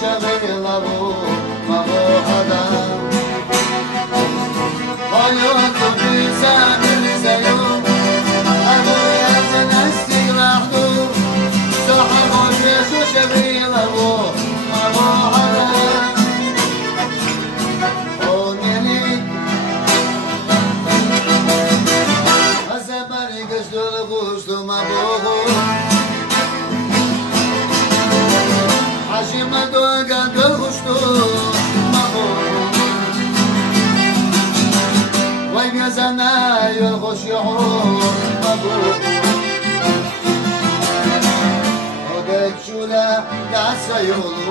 شغيل أبو هذا خيوط في سامر زيوم أبو يزن استغلاحدو صحب الجيش وشغيل أبو هذا ونيني أزمري قشدو لغوشتو مبوغو حشيمة دوغا دلغشتو وين زنا يلغش يعور مبروك ودك شولا قاسا يولو